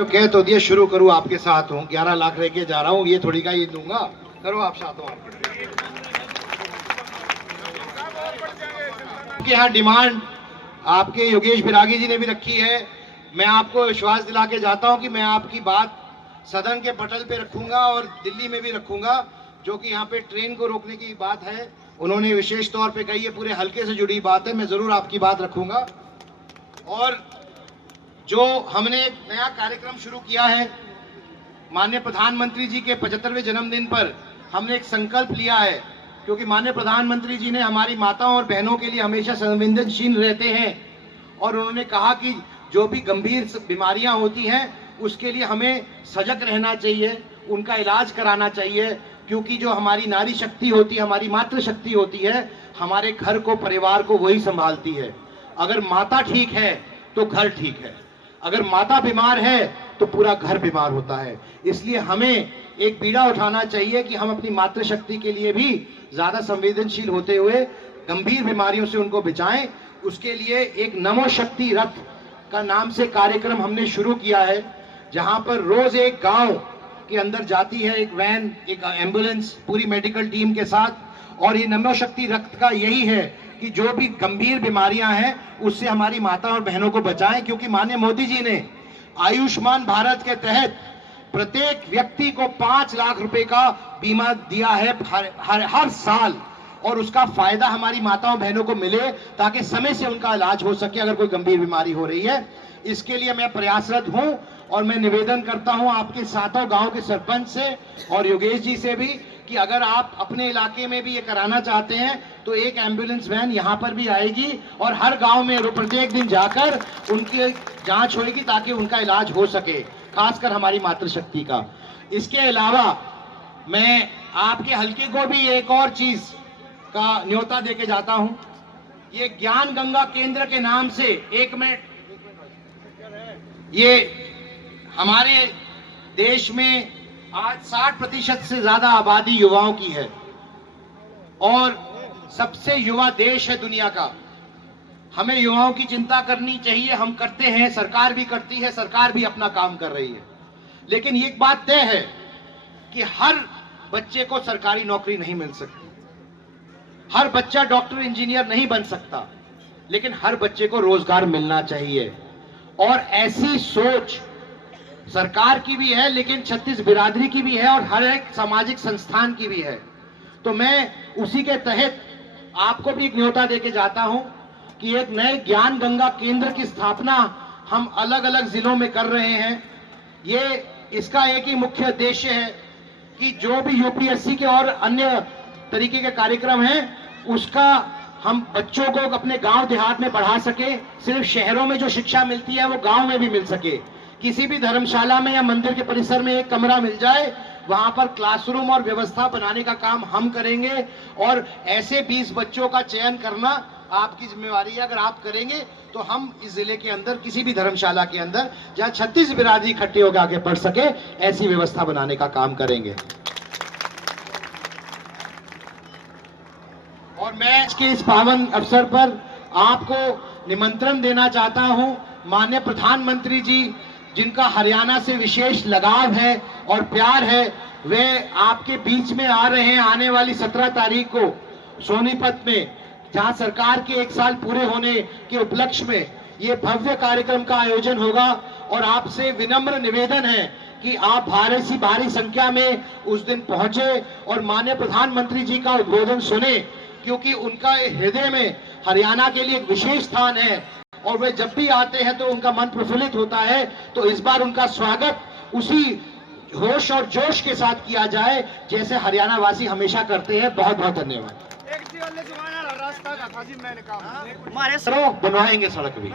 जो कह तो दिया, शुरू करूँ आपके साथ हूँ, 11 लाख रह के जा रहा हूँ, ये थोड़ी का ये दूंगा, करो आप साथ हो। आपके यहाँ डिमांड आपके योगेश बिरागी जी ने भी रखी है। मैं आपको विश्वास दिला के जाता हूँ कि मैं आपकी बात सदन के पटल पे रखूंगा और दिल्ली में भी रखूंगा। जो कि यहाँ पे ट्रेन को रोकने की बात है, उन्होंने विशेष तौर पे कही है, पूरे हल्के से जुड़ी बात है, मैं जरूर आपकी बात रखूंगा। और जो हमने एक नया कार्यक्रम शुरू किया है, माननीय प्रधानमंत्री जी के 75वें जन्मदिन पर हमने एक संकल्प लिया है, क्योंकि माननीय प्रधानमंत्री जी ने हमारी माताओं और बहनों के लिए हमेशा संवेदनशील रहते हैं और उन्होंने कहा कि जो भी गंभीर बीमारियां होती हैं उसके लिए हमें सजग रहना चाहिए, उनका इलाज कराना चाहिए, क्योंकि जो हमारी नारी शक्ति होती है, हमारी मातृशक्ति होती है, हमारे घर को, परिवार को वही संभालती है। अगर माता ठीक है तो घर ठीक है, अगर माता बीमार है तो पूरा घर बीमार होता है। इसलिए हमें एक बीड़ा उठाना चाहिए कि हम अपनी मातृशक्ति के लिए भी ज्यादा संवेदनशील होते हुए गंभीर बीमारियों से उनको बचाएं। उसके लिए एक नमो शक्ति रथ का नाम से कार्यक्रम हमने शुरू किया है, जहां पर रोज एक गांव के अंदर जाती है एक वैन, एक एम्बुलेंस पूरी मेडिकल टीम के साथ। और ये नमो शक्ति रथ का यही है कि जो भी गंभीर बीमारियां हैं उससे हमारी माता और बहनों को बचाएं, क्योंकि माननीय मोदी जी ने आयुष्मान भारत के तहत प्रत्येक व्यक्ति को 5 लाख रुपए का बीमा दिया है हर साल, और उसका फायदा हमारी माताओं बहनों को मिले ताकि समय से उनका इलाज हो सके अगर कोई गंभीर बीमारी हो रही है। इसके लिए मैं प्रयासरत हूं और मैं निवेदन करता हूं आपके सातों गांव के सरपंच से और योगेश जी से भी कि अगर आप अपने इलाके में भी ये कराना चाहते हैं तो एक एम्बुलेंस वैन यहाँ पर भी आएगी और हर गांव में प्रत्येक दिन जाकर उनकी जांच होगी ताकि उनका इलाज हो सके, खासकर हमारी मातृशक्ति का। इसके अलावा मैं आपके हल्के को भी एक और चीज का न्योता देके जाता हूं। ये ज्ञान गंगा केंद्र के नाम से, एक मिनट, ये हमारे देश में आज 60% से ज्यादा आबादी युवाओं की है और सबसे युवा देश है दुनिया का। हमें युवाओं की चिंता करनी चाहिए, हम करते हैं, सरकार भी करती है, सरकार भी अपना काम कर रही है। लेकिन एक बात तय है कि हर बच्चे को सरकारी नौकरी नहीं मिल सकती, हर बच्चा डॉक्टर इंजीनियर नहीं बन सकता, लेकिन हर बच्चे को रोजगार मिलना चाहिए। और ऐसी सोच सरकार की भी है, लेकिन 36 बिरादरी की भी है और हर एक सामाजिक संस्थान की भी है। तो मैं उसी के तहत आपको भी एक न्योता देके जाता हूं कि एक नए ज्ञान गंगा केंद्र की स्थापना हम अलग अलग जिलों में कर रहे हैं। ये इसका एक ही मुख्य उद्देश्य है कि जो भी यूपीएससी के और अन्य तरीके के कार्यक्रम हैं उसका हम बच्चों को अपने गांव देहात में पढ़ा सके, सिर्फ शहरों में जो शिक्षा मिलती है वो गांव में भी मिल सके। किसी भी धर्मशाला में या मंदिर के परिसर में एक कमरा मिल जाए, वहां पर क्लासरूम और व्यवस्था बनाने का काम हम करेंगे। और ऐसे 20 बच्चों का चयन करना आपकी जिम्मेवारी है। अगर आप करेंगे तो हम इस जिले के अंदर किसी भी धर्मशाला के अंदर जहां 36 बिरादरी इकट्ठे होकर आगे पढ़ सके, ऐसी व्यवस्था बनाने का काम करेंगे। और मैं इसके इस पावन अवसर पर आपको निमंत्रण देना चाहता हूं। माननीय प्रधानमंत्री जी, जिनका हरियाणा से विशेष लगाव है और प्यार है, वे आपके बीच में आ रहे हैं आने वाली 17 तारीख को सोनीपत में, जहां सरकार के 1 साल पूरे होने के उपलक्ष्य में ये भव्य कार्यक्रम का आयोजन होगा। और आपसे विनम्र निवेदन है कि आप भारी संख्या में उस दिन पहुंचे और माननीय प्रधानमंत्री जी का उद्बोधन सुने, क्योंकि उनका हृदय में हरियाणा के लिए एक विशेष स्थान है और वे जब भी आते हैं तो उनका मन प्रफुल्लित होता है। तो इस बार उनका स्वागत उसी होश और जोश के साथ किया जाए जैसे हरियाणा वासी हमेशा करते हैं। बहुत बहुत धन्यवाद। बनवाएंगे सड़क भी।